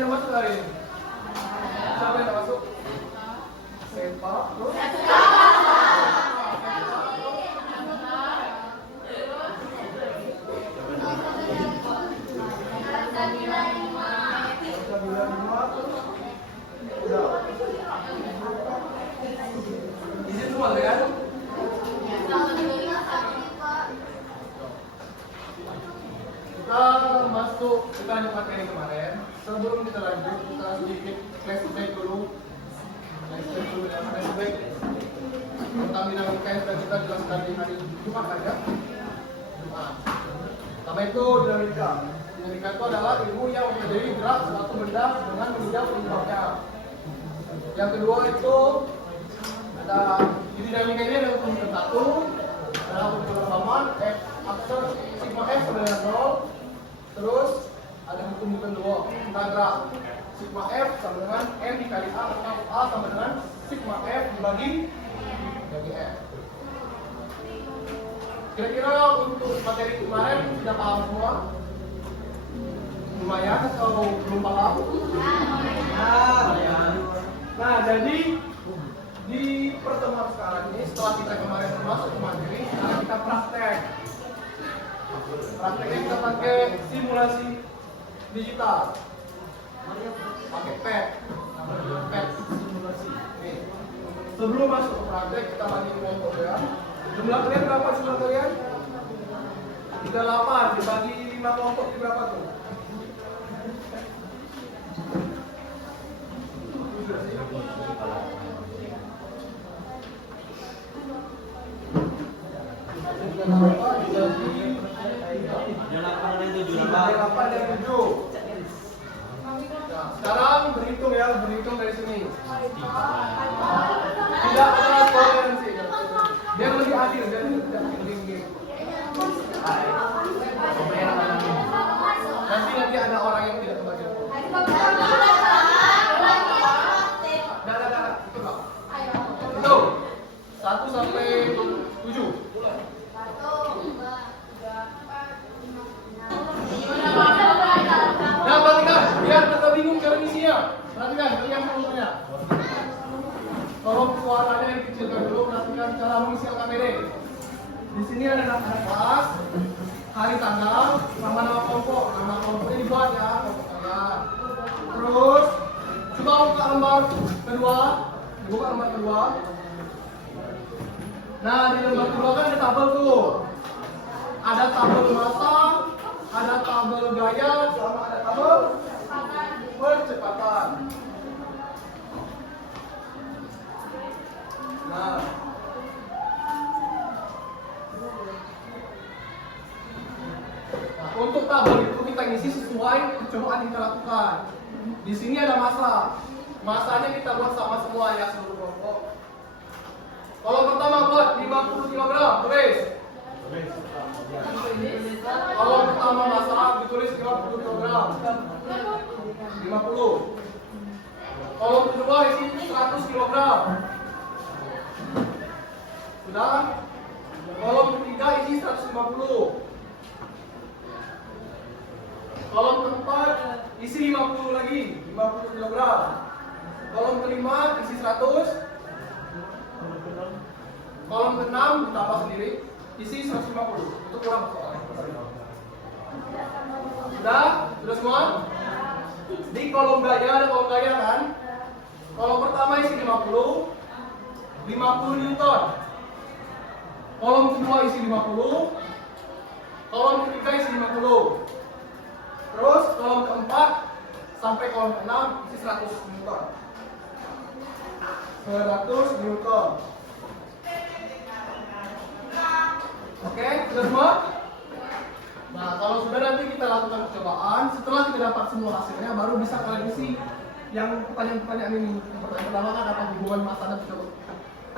yang masuk hari ini? Siapa yang masuk? Sepak, terus? Ini semua kan? Kita masuk, kita lanjut materi kemarin. Sebelum kita lanjut, kita sedikit flashback dulu. Flashback tentang dinamika yang sudah kita jelaskan di hari Jumat aja. Jumat. Pertama itu dinamika. Dinamika itu adalah ilmu yang mempelajari gerak suatu benda dengan mengubah penyebabnya. Yang kedua itu ada di dinamika ini ada unsur satu, ada unsur persamaan f aktor sigma f sama dengan 0. Terus ada hukum kedua tentang gerak. Sigma f sama dengan n dikali a, atau a sama dengan sigma f dibagi f. Kira-kira untuk materi kemarin sudah paham semua? Lumayan atau belum paham? Nah, jadi di pertemuan sekarang ini setelah kita kemarin masuk ke materi, sekarang kita praktek. Prakteknya kita pakai simulasi digital, pakai pet simulasi. Nih. Sebelum masuk ke praktek kita bagi kelompok ya. Jumlah kalian berapa jumlah kalian? 38 dibagi 5 kelompok di berapa tuh? Nah, sekarang berhitung ya, berhitung dari sini. Tidak ada toleransi. Biar lebih adil, biar tidak tinggi. Nanti ada orang yang tidak kebagian. Itu 1 sampai 7. Nah, perhatikan, biar kita bingung cara isinya. Perhatikan, yang sebelumnya. Tolong suaranya dikecilkan dulu, perhatikan cara mengisi LKPD. Di sini ada nama kelas, hari tanggal, nama kelompok. Nama kelompoknya dibuat ya, kelompok kalian. Terus, coba buka lembar kedua. Buka lembar kedua. Nah, di lembar kedua kan ada tabel tuh. Ada tabel masa, ada tabel gaya, sama ada tabel percepatan. Nah, untuk tabel itu kita isi sesuai percobaan yang kita lakukan. Di sini ada masa. Masanya kita buat sama semua ya, seluruh kelompok. Kalau pertama buat 50 kg, tulis. Kalau pertama masa ditulis 50 kg. 50. Kalau kedua isi 100 kg. Sudah? Kolom ketiga isi 150. Kolom keempat isi 50 lagi, 50 kg. Kolom kelima isi 100. Kolom keenam ditambah sendiri isi 150. Itu kurang soalnya. Sudah? Sudah semua? Di kolom gaya ada kolom gaya kan? Kolom pertama isi 50 Newton. Kolom kedua isi 50. Kolom ketiga isi 50. Terus kolom keempat sampai kolom keenam isi 100 Newton. 100 Newton. Oke, sudah semua? Nah, kalau sudah nanti kita lakukan percobaan. Setelah kita dapat semua hasilnya, baru bisa kalian isi yang pertanyaan-pertanyaan ini. Yang pertama kan apa hubungan masa dan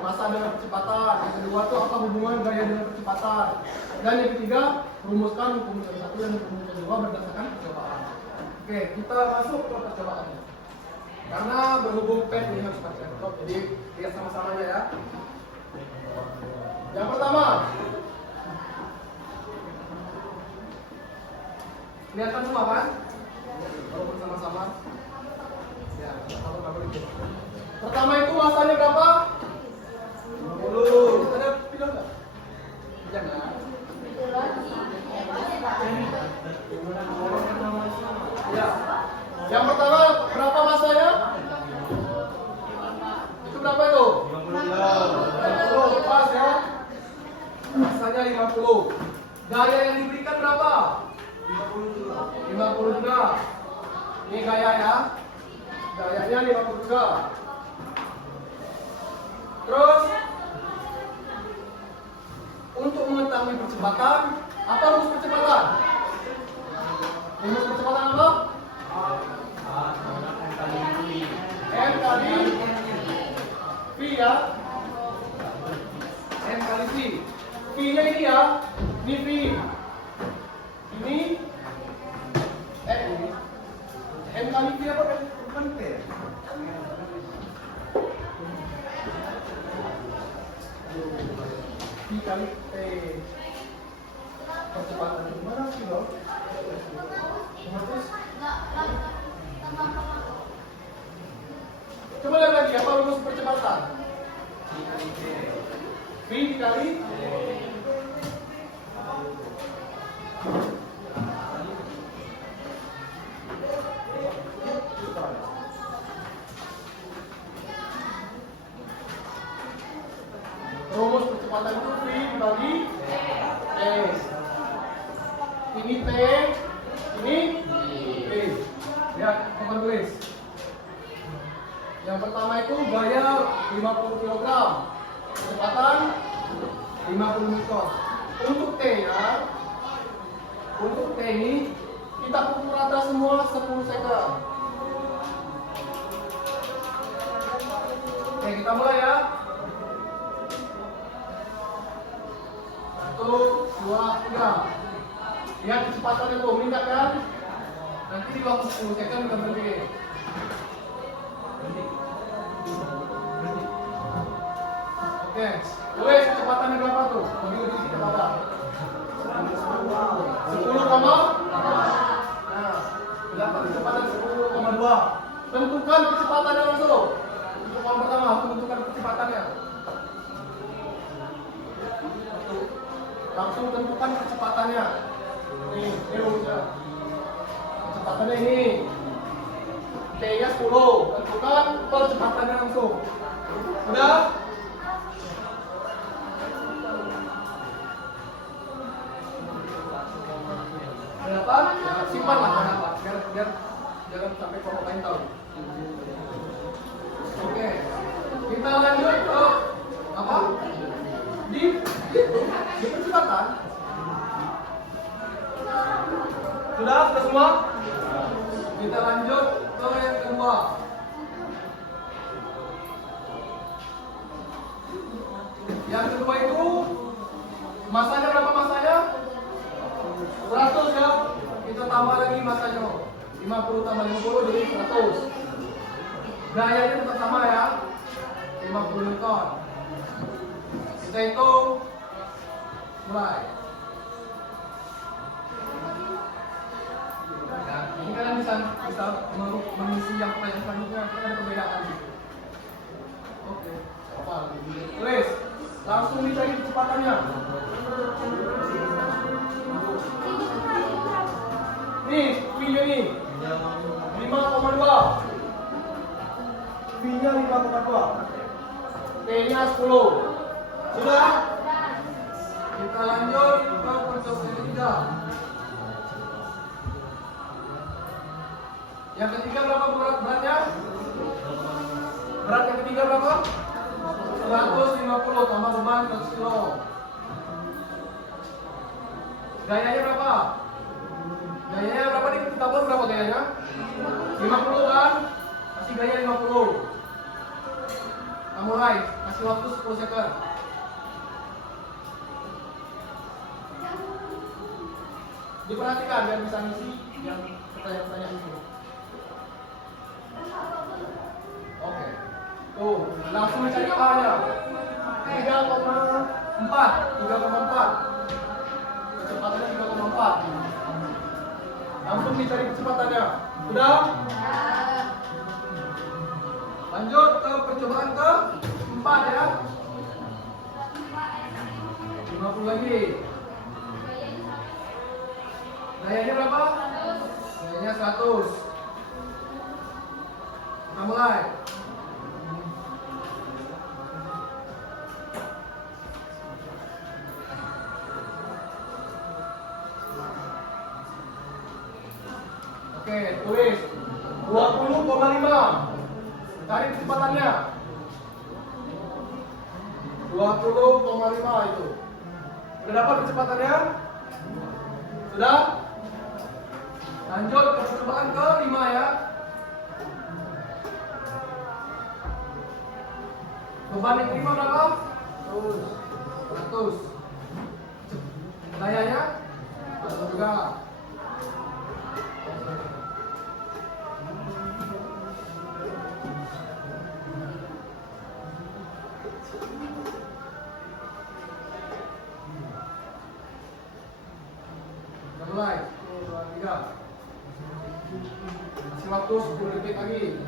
masa dengan percepatan. Yang kedua itu apa hubungan gaya dengan percepatan. Dan yang ketiga, rumuskan hukum yang satu dan hukum yang kedua berdasarkan percobaan. Oke, kita masuk ke percobaannya. Karena berhubung pen ini harus pakai laptop, jadi lihat sama-samanya ya. Yang pertama, kelihatan semua kan? Kalau bersama-sama. Pertama itu masanya berapa? 50. Ada video nggak? Jangan. Ya. Yang pertama berapa masanya? Itu berapa itu? 50. Pas ya. Masanya 50. Gaya yang diberikan berapa? 50 juga. Ini gaya ya. Gayanya 50 juga. Terus untuk mengetahui percepatan, apa rumus percepatan? Rumus percepatan apa? M kali V ya. M kali V. V-nya ini ya. Ini V. Ini ini. M kali V apa? Bukan P. V kali P. Percepatan gimana sih dong? Coba lihat lagi apa rumus percepatan? V dikali rumus percepatan itu V dibagi S. Ini T, ini P. Lihat, teman tulis. Yang pertama itu gaya 50 kg, kecepatan 50 meter. Untuk T ya, untuk T ini kita pukul rata semua 10 second. Oke, kita mulai ya. 1, 2, 3. Lihat kecepatannya tuh meningkat kan? Nanti di waktu 10 second kita berhenti. Oke, tulis kecepatannya berapa tuh? Bagi di kecepatan 10, nah, berapa kecepatan 10,2. Tentukan kecepatannya langsung. Untuk yang pertama, tentukan kecepatannya. Langsung tentukan kecepatannya. Ini rumusnya. Kecepatannya ini. T-nya 10. Tentukan percepatannya langsung. Udah? Kenapa? Simpan lah kenapa? Biar jangan sampai kamu lain tahu. Oke. Kita lanjut ke apa? Di percepatan. Sudah semua? Kita lanjut ke yang kedua. Yang kedua itu masanya berapa masanya? 100 ya. Kita tambah lagi masanya. 50 tambah 50 jadi 100. Gayanya tetap sama ya. 50 Newton. Kita hitung. Mulai. Nah, ini kalian bisa mengisi yang pertanyaan selanjutnya. Kita ada perbedaan gitu. Oke. Apa? Tulis. Langsung dicari kecepatannya. Nih, V-nya nih 5,2. V-nya 5,2. T-nya 10. Sudah? Kita lanjut ke percobaan ketiga. Yang ketiga berapa beratnya? Berat yang ketiga berapa? 150 tambah beban 100 kilo. Gayanya berapa? Gayanya berapa nih? Kita tahu berapa gayanya? 50 kan? Kasih gaya 50. Kita mulai. Kasih waktu 10 second. Diperhatikan biar bisa ngisi yang pertanyaan-pertanyaan itu. Oke. Tuh, langsung cari A-nya. 3,4. Kecepatannya 3,4. Langsung dicari kecepatannya. Sudah? Lanjut ke percobaan keempat ya. 50 lagi. Gayanya berapa? Gayanya 100. Kita mulai. Oke, tulis 20,5. Cari kecepatannya. 20,5 itu. Sudah dapat kecepatannya? Sudah? Lanjut ke percobaan ke-5 ya. Beban yang terima berapa? 100. Dayanya? 100 juga. Mulai. 1, 2, 3. Masih waktu 10 detik lagi.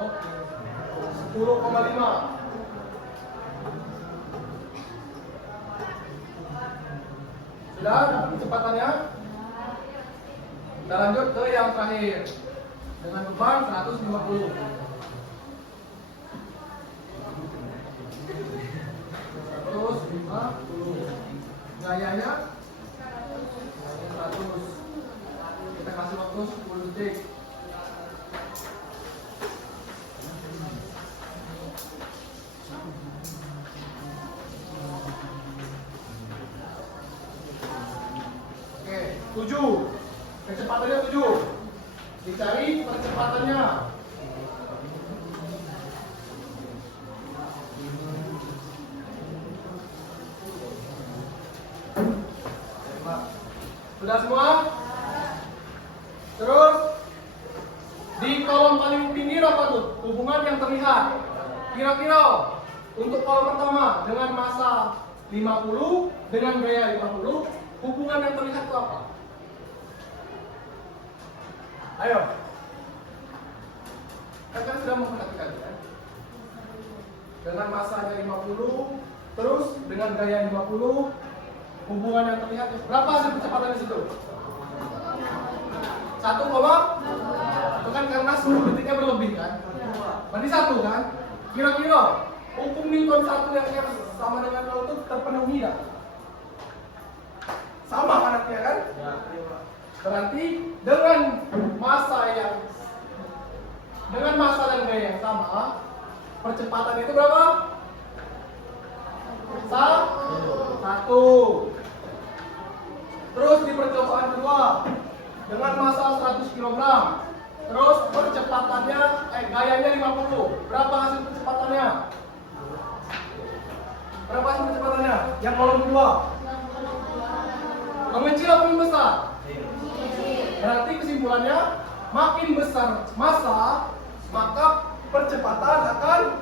Oke. 10,5. Sudah kecepatannya? Kita lanjut ke yang terakhir dengan beban 150. 150. Gayanya 100. Kita kasih waktu 10 detik. Oke, 7. Kecepatannya 7. Dicari percepatannya. Sudah semua? Terus di kolom paling tinggi apa tuh? Hubungan yang terlihat. Kira-kira untuk kolom pertama dengan massa 50 dengan gaya 50, hubungan yang terlihat itu apa? Ayo. Kan sudah memperhatikan kan? Dengan massanya 50, terus dengan gaya 50, hubungan yang terlihat berapa hasil kecepatan di situ? 1, itu kan karena 10 detiknya berlebih kan? Berarti 1 kan? Kira-kira hukum Newton 1 yang sama dengan 0 itu terpenuhi ya? Sama anaknya kan? Berarti dengan massa dan gaya yang sama, percepatan itu berapa? 1. Terus di percobaan kedua dengan massa 100 kg, terus percepatannya gayanya 50. Berapa hasil percepatannya? Berapa hasil percepatannya? Yang kolom kedua. Mengecil atau membesar? Berarti kesimpulannya makin besar massa, maka percepatan akan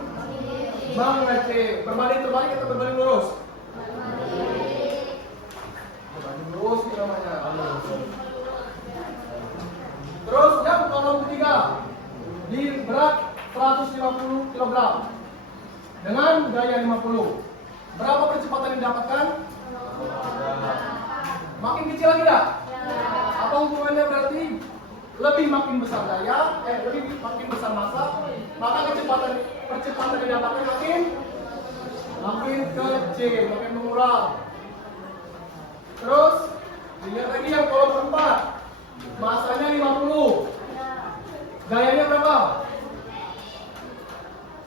mengecil. Berbanding terbalik atau berbanding lurus? Berbanding lurus ini namanya. Terus yang kolom ketiga di berat 150 kg dengan gaya 50. Berapa percepatan yang didapatkan? Makin kecil lagi dah? Apa hubungannya berarti? Lebih makin besar gaya, lebih makin besar massa, maka percepatan yang didapatkan makin kecil, makin mengurang. Terus dilihat lagi yang kolom keempat, massanya 50, gayanya berapa?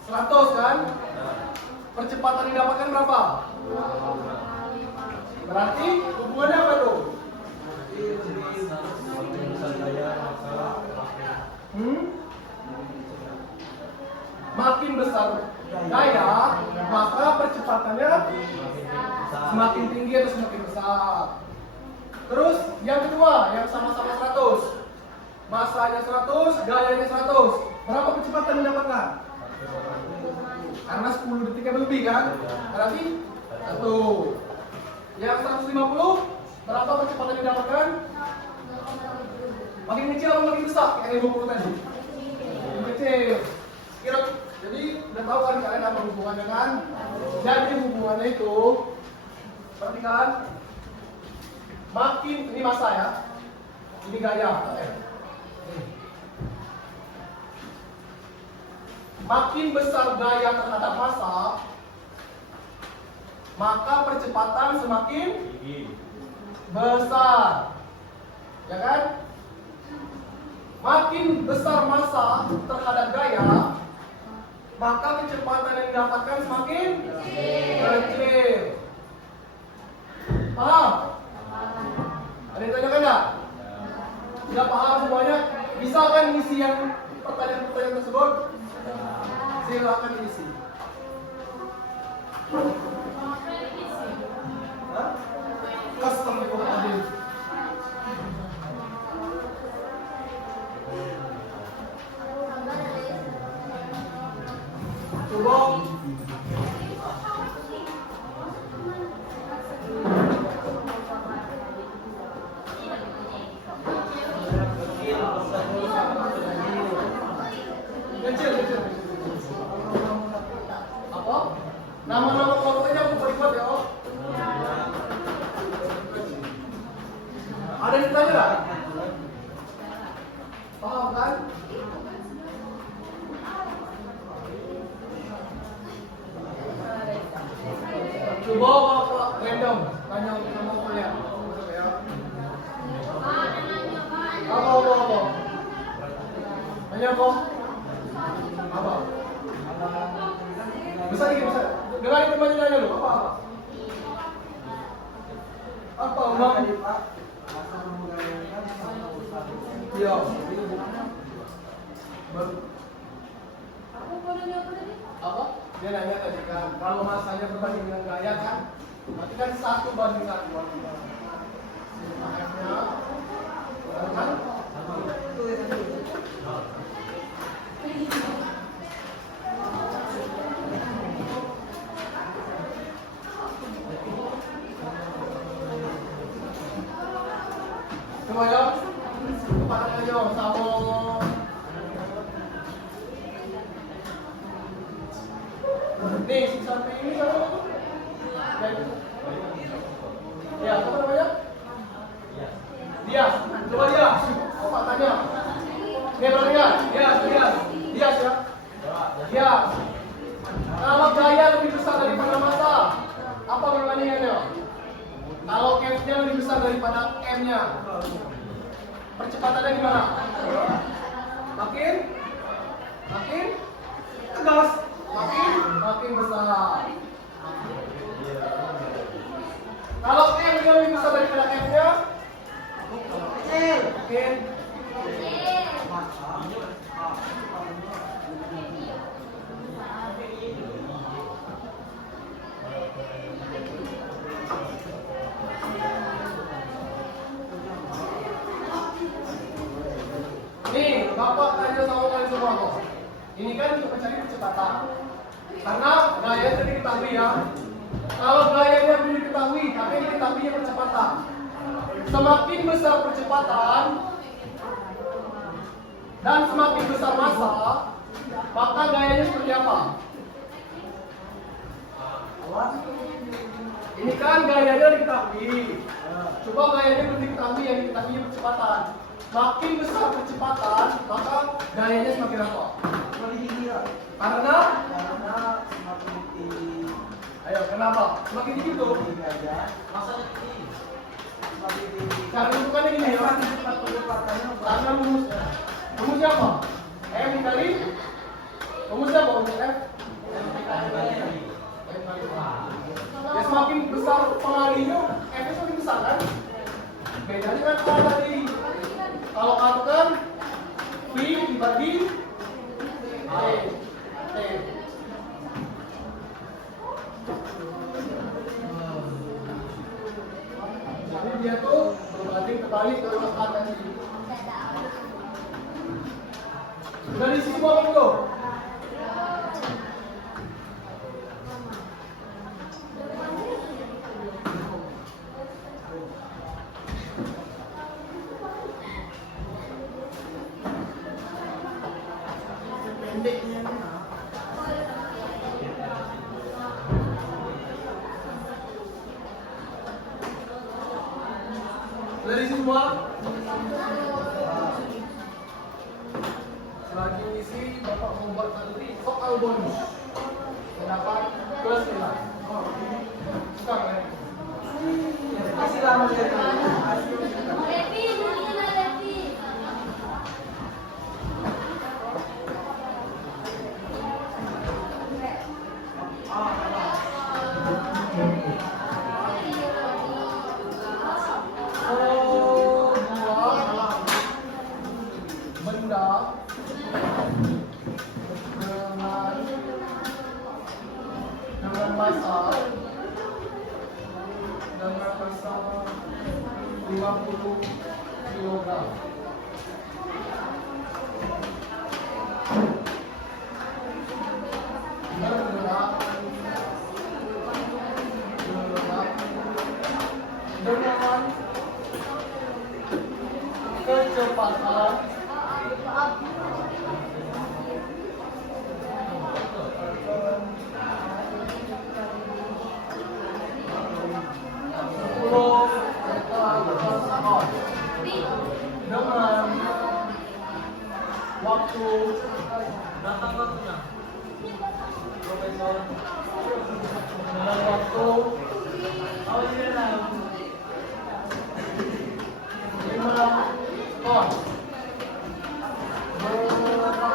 100 kan? Percepatan yang didapatkan berapa? Berarti hubungannya apa tuh? Makin besar gaya, maka percepatannya semakin tinggi atau semakin besar. Terus yang kedua, yang sama-sama 100, massanya 100, gayanya 100. Berapa kecepatan yang didapatkan? Karena 10 detiknya lebih kan? Berarti 1. Yang 150 Berapa kecepatan yang didapatkan? Makin kecil atau makin besar? Kayak 50 tadi. Makin kecil. Kira, jadi udah tahu kan kalian apa hubungannya kan? Jadi hubungannya itu, perhatikan, makin ini massa ya, ini gaya. Makin besar gaya terhadap massa, maka percepatan semakin besar, ya kan? Makin besar massa terhadap gaya, maka kecepatan yang didapatkan semakin kecil. Paham? Ada yang tanyakan nggak? Tidak paham semuanya? Bisa kan ngisi yang pertanyaan-pertanyaan tersebut? Silakan isi. Custom itu hadir. Coba. Kecil. Apa? Nama-nama kelompoknya aku berikut ya. Ada yang ditanya nggak? Paham kan? Coba random tanya nama saya. Apa? Tanya apa? Apa? Bisa dikit, bisa. Dengar itu nanya dulu. Apa? Apa? Iya. Apa? Dia nanya tadi kan, kalau masanya berbanding dengan gaya kan, berarti kan 1/2. F-nya, kan? Coba ya, kepada ayo sama. Nih, si samping ini siapa itu? Ya, apa namanya? Dia. Coba dia. Coba tanya. Nih, perhatikan. Dia ya. Dia. Kalau gaya lebih besar daripada massa, apa perbandingannya? Kalau F-nya lebih besar daripada M-nya, percepatannya gimana? Makin tegas, makin besar. Kalau M-nya lebih besar daripada F-nya, makin nih, Bapak tanya sama kalian semua kok. Ini kan untuk mencari kecepatan. Karena gaya itu diketahui ya. Kalau gayanya belum diketahui, tapi diketahui percepatan. Semakin besar percepatan dan semakin besar massa, maka gayanya seperti apa? Ini kan gayanya diketahui. Coba gayanya belum diketahui, yang diketahui percepatan. Makin besar percepatan, maka gayanya semakin apa? Karena semakin tinggi. Ayo, kenapa? Semakin tinggi tuh. Masanya tinggi. Semakin tinggi. Cara bentukannya gini ya. Karena rumusnya apa? M dikali. Rumusnya apa untuk F? Ya semakin besar pengalinya, F-nya semakin besar kan? Bedanya kan A tadi. Kalau A itu kan V dibagi T. Jadi dia tuh berbanding terbalik dengan A tadi. Sudah diisi semua kan tuh? pendeknya mana? Dari semua lagi isi Bapak membuat nanti soal bonus mendapat plus nilai. Sekarang ya. Masih lama dia Benda dengan massa 50 kilogram. Dengan kecepatan 10 dengan waktu datang waktunya. Profesor. dengan waktu Oh iya. 5 ton berapa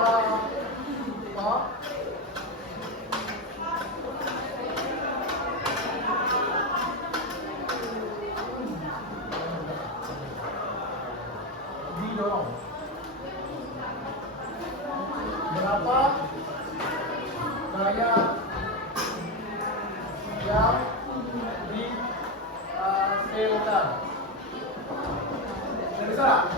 didorong, berapa daya yang dihasilkan. Dari sana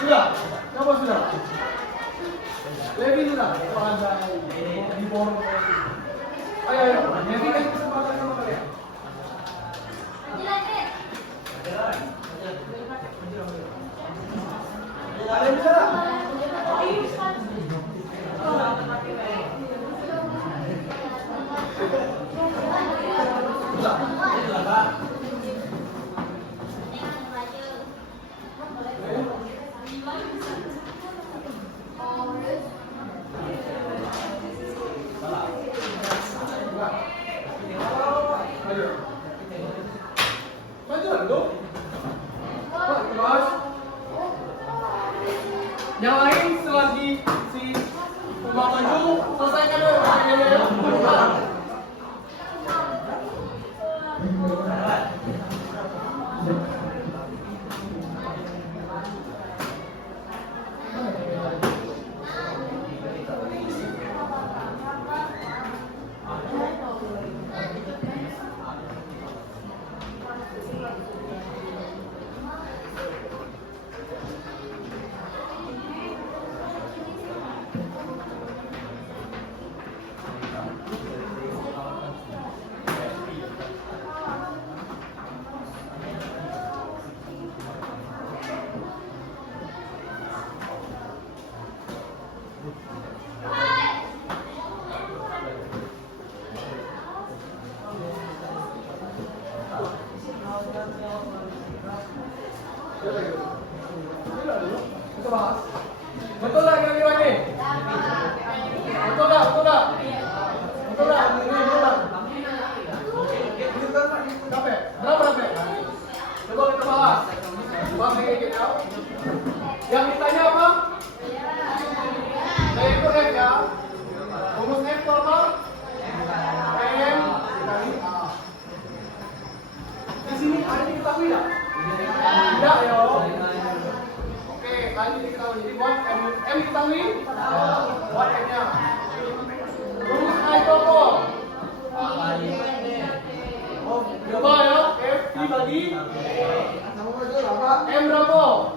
sudah, coba sudah. Lebih sudah, di forum. Ayo, ayo, jadi kan kesempatan sama kalian. Ada yang bisa? Yang lain selagi si Mbak Maju selesaikan dulu. Kita bahas. Betul lah kira-kira ini? Betul tak? Betul tak? Betul tak? Betul tak? Berapa? Berapa? Coba kita bahas. Bahas lagi kita. Yang ditanya apa? Saya itu F ya. Rumus F itu apa? M dikali A. Di sini A ini diketahui tak? Tidak ya. Oke, kali ini diketahui. Jadi buat M diketahui? Buat M-nya. Rumus A itu apa? Coba ya, F dibagi M berapa?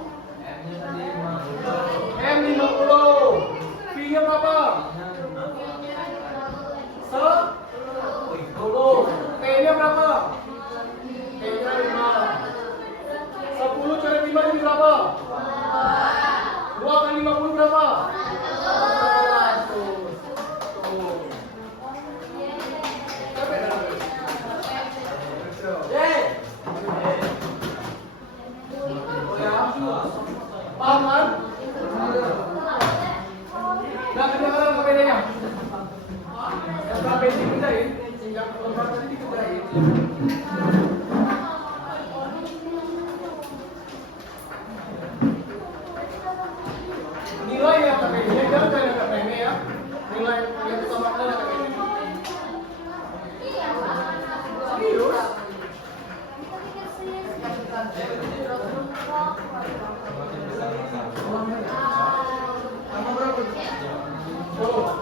M 50. V-nya berapa? 10. T-nya berapa? T-nya mulai yang pertama kali ada kayak gini. Serius? Nama berapa? Oh.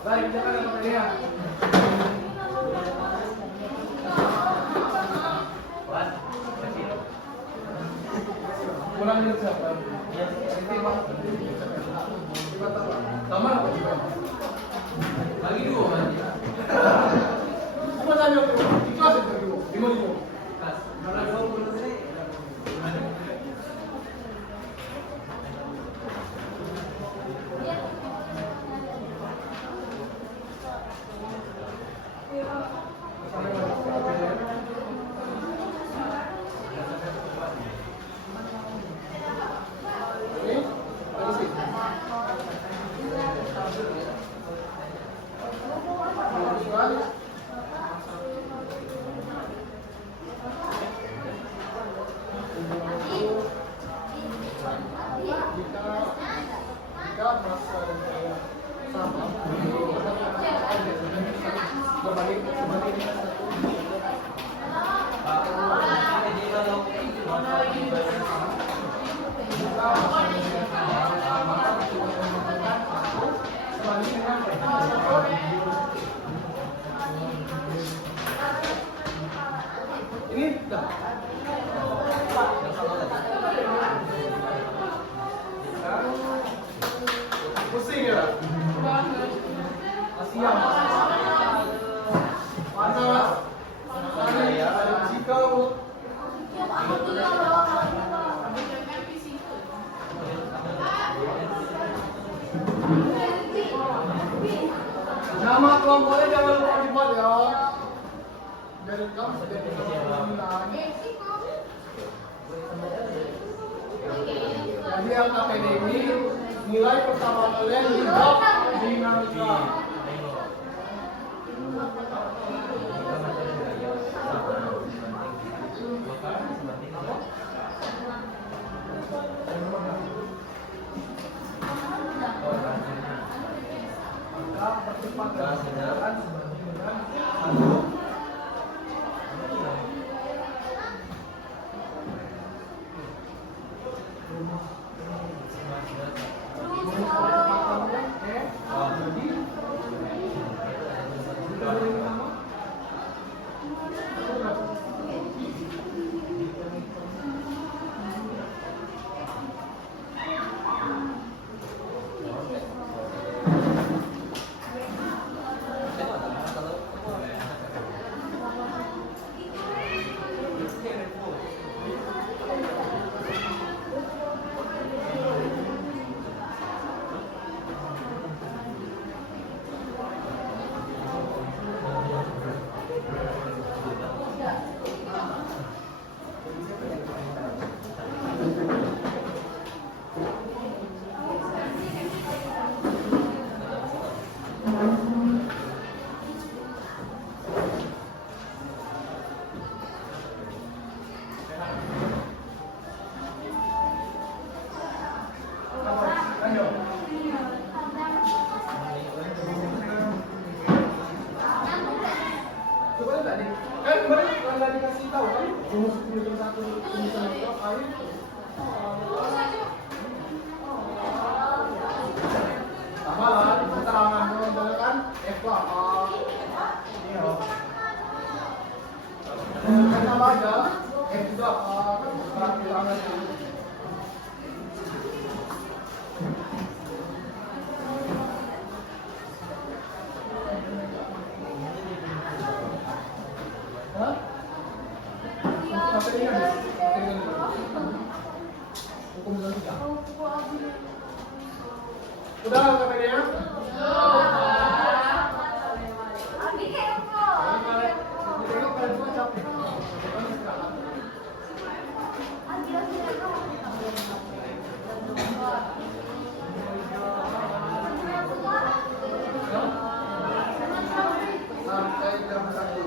Baik, kita akan bertanya. Kurang dari siapa? Sama apa? Lagi dua kan? Cuma tanya dulu. Ikhlas itu dulu. 5.000. Karena 20 ini. Ini pusing ya? Siang. Panas. Ada jikau. Nama kelompoknya jangan lupa dibuat ya. Dari kamu sudah jadi yang KPD ini nilai pertama kalian di blok dinamika. Kan kemarin nggak dikasih tahu kan, rumus 10 tulisan itu air. Sama lah, keterangan kalau kan F ini loh. Kan sama aja, F juga kan keterangan itu. Udah KPD-nya? Sampai jam 1.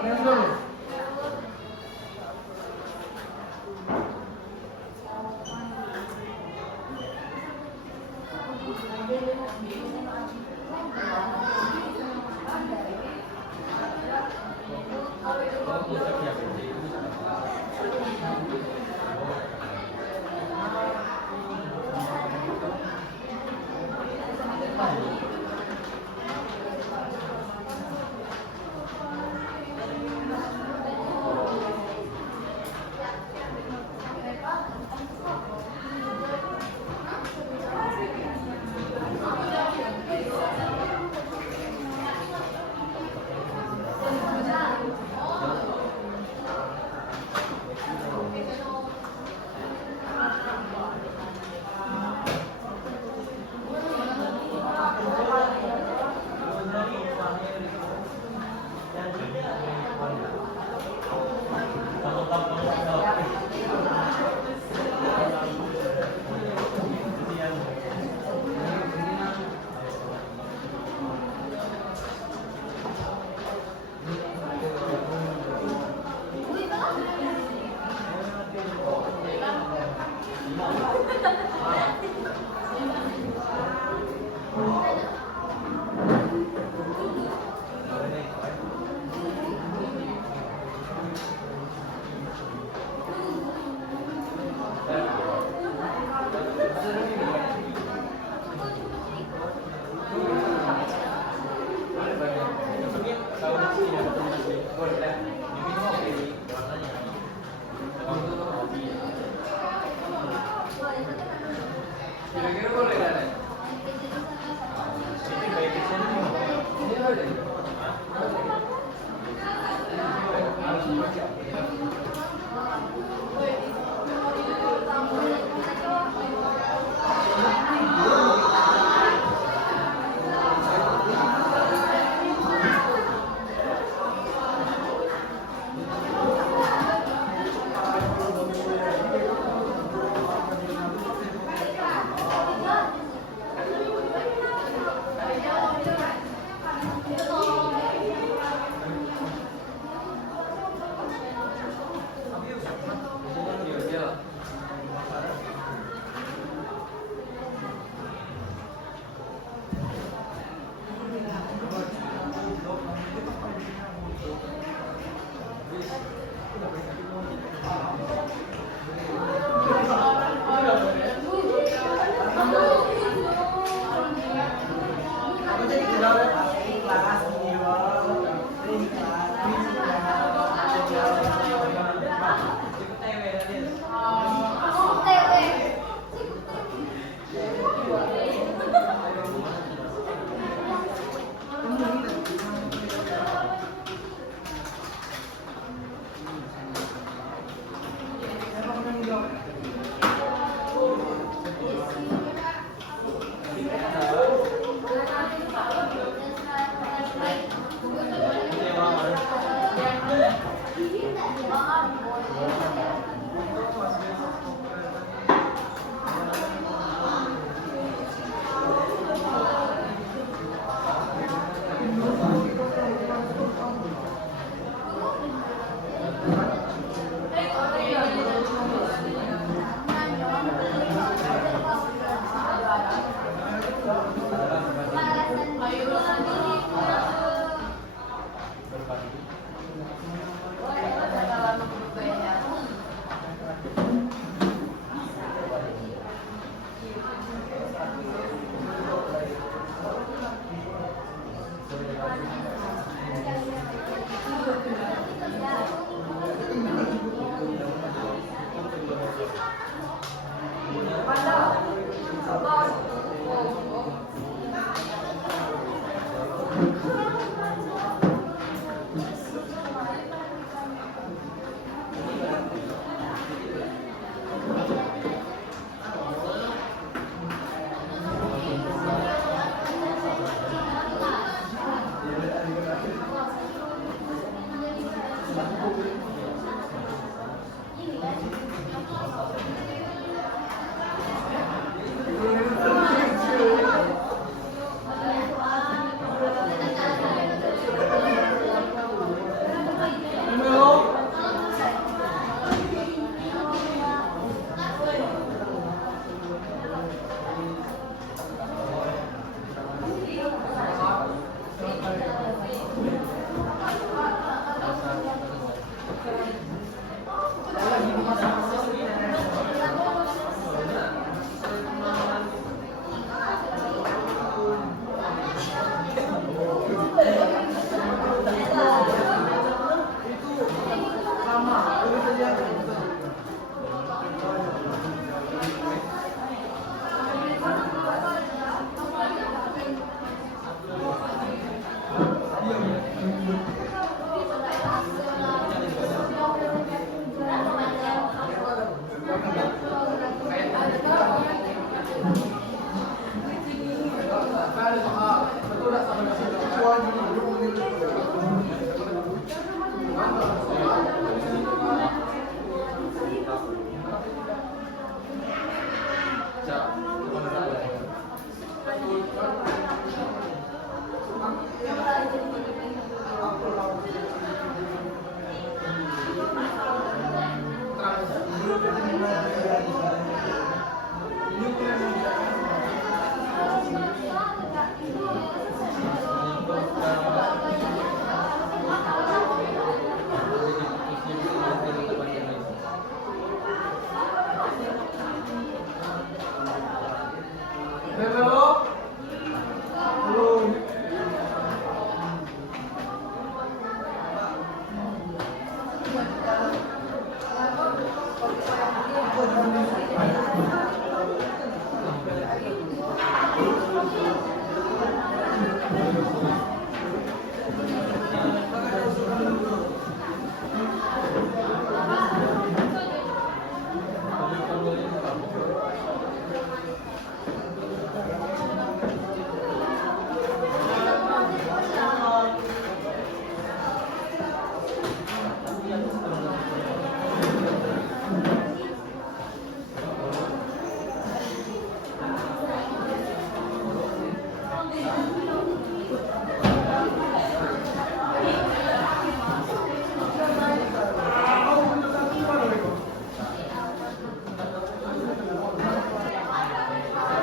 Ano dulu?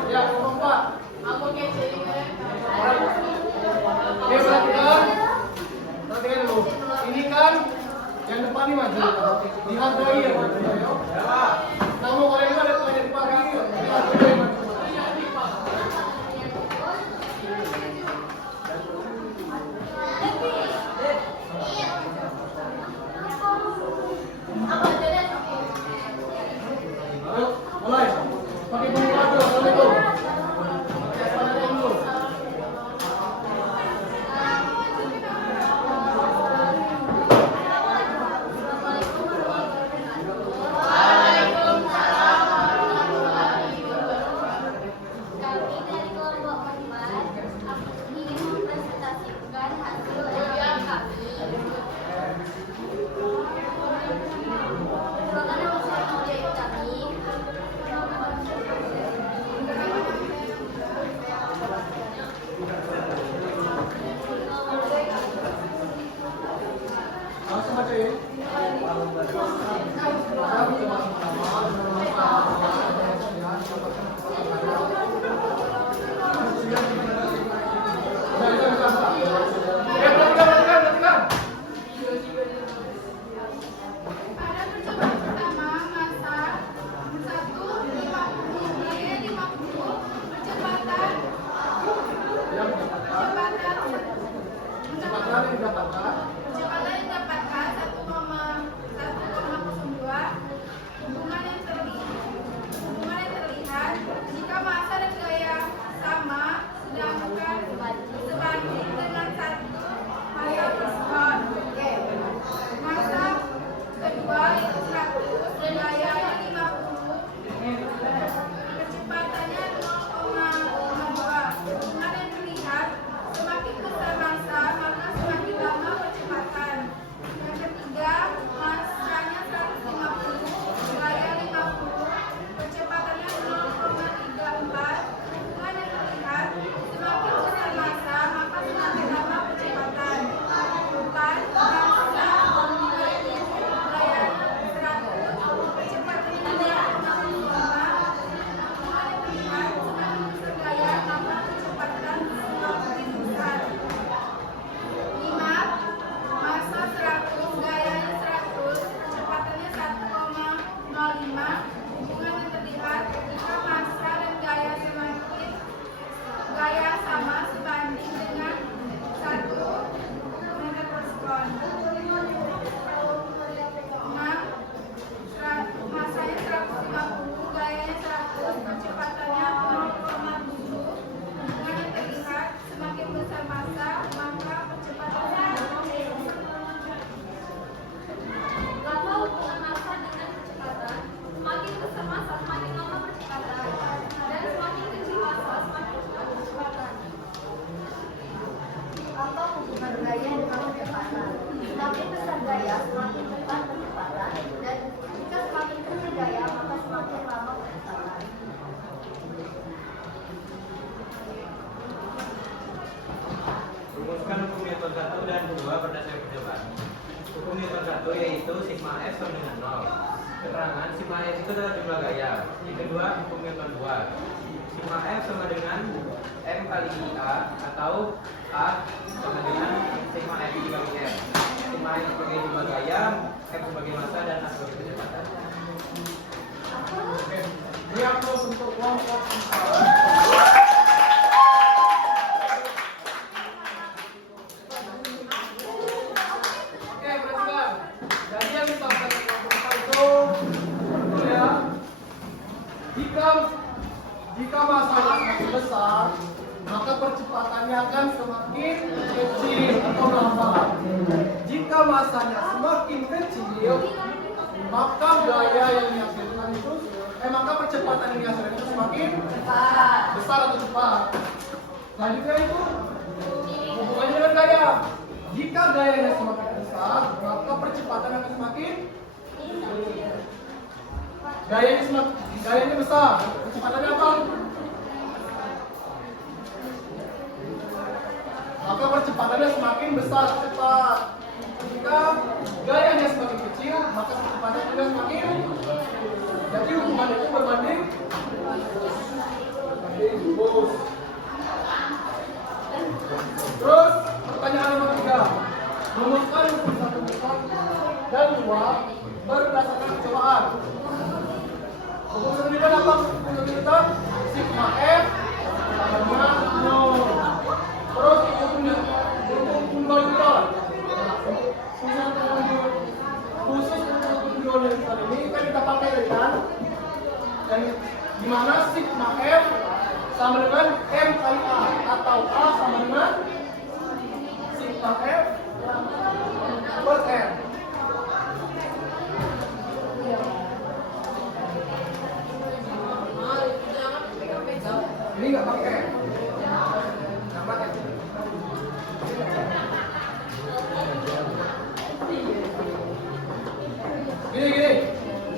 Ya, Pak. Oke, perhatikan dulu. Ini kan yang depan nih maju. Dihargai ya maju. Kamu kalau ini ada banyak dipakai. Dihargai maju. Ayo, mulai. Pakai bunyi kartu, Assalamualaikum. Assalamualaikum dulu. Kami dari kelompok 4 ingin mempresentasikan hasil ujian kami. Merupakan hasil ujian kami. Langsung baca ya. Pada percobaan pertama, masa 1:50 percepatan Kecepatan yang didapatkan. kecepatan yang didapatkan 1,02. Hubungan yang terlihat jika massa dan gaya sama sedangkan sebanding dengan 1 massa per sekon. Massa kedua itu 100 dan gayanya 50. Kecepatannya 0,2. Hubungan yang terlihat semakin besar massa maka semakin lama percepatan. Yang ketiga, massanya 150, gaya 50, kecepatannya 0,34. Hubungan yang terlihat semakin besar massa maka semakin lama percepatan. 4. Massa gayanya 100, kecepatannya 0,05. Hubungan yang terlihat semakin besar gaya maka kecepatan semakin besar. 5. Massa 100, gayanya 100, kecepatannya 1,05. Hubungan yang terlihat jika massa dan gaya sama sebanding dengan 1 meter per sekon. 6. Massanya 150, gayanya 100, kecepatannya 0,7. Hubungan yang terlihat semakin besar massa maka percepatannya Lama hubungan massa dengan kecepatan, semakin besar massa semakin lama percepatan, dan semakin kecil massa semakin cepat percepatan. Apa hubungan gaya dengan kecepatan? Semakin besar gaya semakin cepat percepatan, dan jika semakin kecil gaya maka semakin lama percepatan. Rumuskan hukum Newton 1 dan 2 berdasarkan percobaan. Hukum Newton 1 yaitu sigma F sama dengan 0. Keterangan sigma F itu adalah jumlah gaya. Yang kedua, hukum Newton 2. Sigma F sama dengan M kali A atau A sama dengan sigma F dikali M. Sigma F sebagai jumlah gaya, F sebagai massa dan A sebagai kecepatan. Oke. Ini aku untuk kelompok 4. Oke, perhatikan. Jadi yang jika masanya semakin besar, maka percepatannya akan semakin kecil atau lambat. Jika masanya semakin kecil, maka gaya yang dihasilkan itu, maka percepatan yang dihasilkan itu semakin besar atau cepat. Selanjutnya itu hubungannya dengan gaya. Jika gayanya semakin besar, maka percepatan akan semakin gayanya besar. Percepatannya apa? Maka percepatannya semakin besar, cepat. Jika gayanya semakin kecil, maka percepatannya juga semakin. Jadi hubungan itu berbanding lurus. Terus pertanyaan nomor 3, rumuskan hukum 1 dan 2 berdasarkan percobaan. Hukum sederhana apa? Hukum sederhana sigma f sama 0. Terus hukum kumulator. Khusus untuk kumulator ini kan kita pakai dengan dan dimana sigma f sama dengan m kali a atau a sama dengan sigma f per m. Ini nggak pakai m. Nama m. Gini,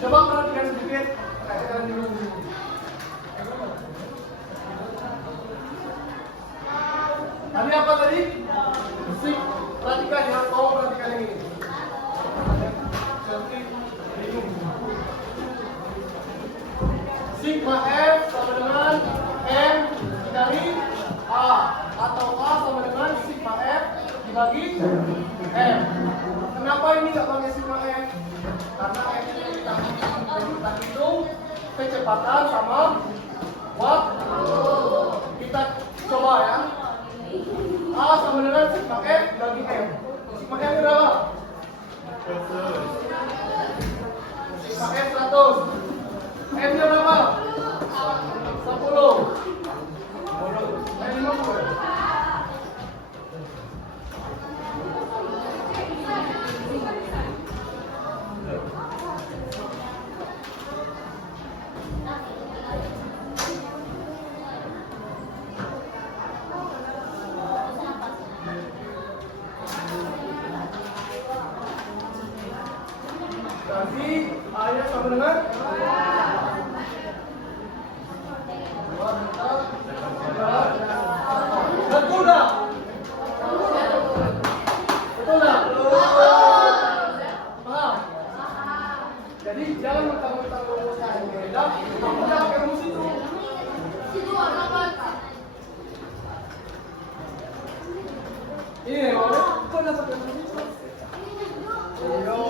coba perhatikan sedikit. Perhatikan dulu. Tadi apa tadi? Musik. Perhatikan ya, tolong perhatikan ini. Sigma F sama dengan M dikali A atau A sama dengan sigma F dibagi M. Kenapa ini nggak pakai sigma F? Karena M itu kita hitung kecepatan sama waktu. Kita coba ya. A sama dengan sigma F bagi M. Sigma F berapa? Sigma F 100. M nya berapa? 10. M 50. Berarti A-nya sama dengan betul dah? Betul dah? Paham? Jadi jangan mentang-mentang rumusnya beda, kamu jangan pakai rumus itu. Ini kok dapat rumus itu? Yo,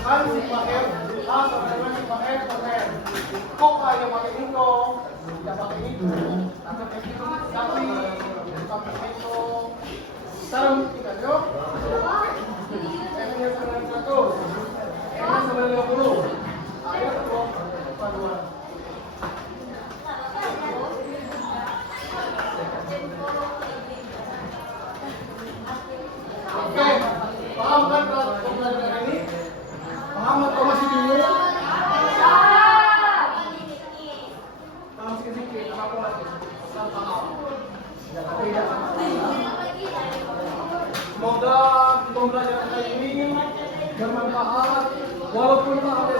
kan sigma F A sama dengan sigma F per M. Kok kayak pakai itu? Tidak pakai itu. Tapi pakai itu. Sekarang buktikan yuk. M nya sama dengan 100. M nya sama dengan 50. Ayo ketemu paduan. Oke, paham kan pelajaran ini? Paham atau masih bingung? Paham sedikit, apa lagi? Paham. Tidak. Semoga pembelajaran kali ini bermanfaat, walaupun tak ada